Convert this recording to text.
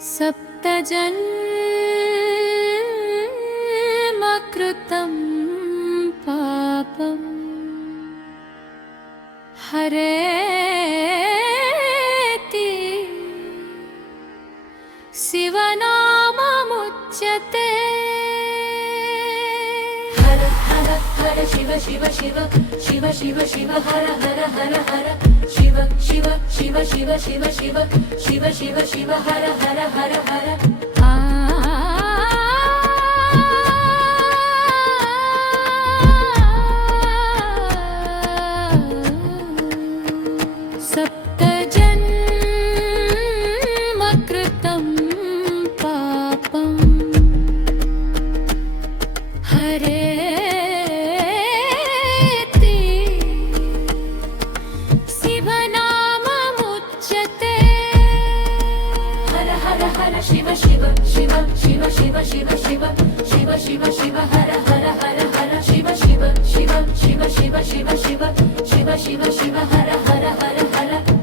सप्तजन्मकृतं पापं हरेति शिवनाममुच्यते। हर हर हर शिव शिव शिव शिव शिव शिव हर हर हर हर शिव शिव शिव शिव शिव शिव शिव शिव शिव हर हर हर हर। सप्तजन्मकृतं पापं हरेति शिवनाममुच्यते। हर हर हर शिव शिव शिव शिव शिव शिव शिव शिव शिव शिव हर हर हर हर शिव शिव शिव शिव शिव शिव शिव शिव शिव शिव हर हर हर हर।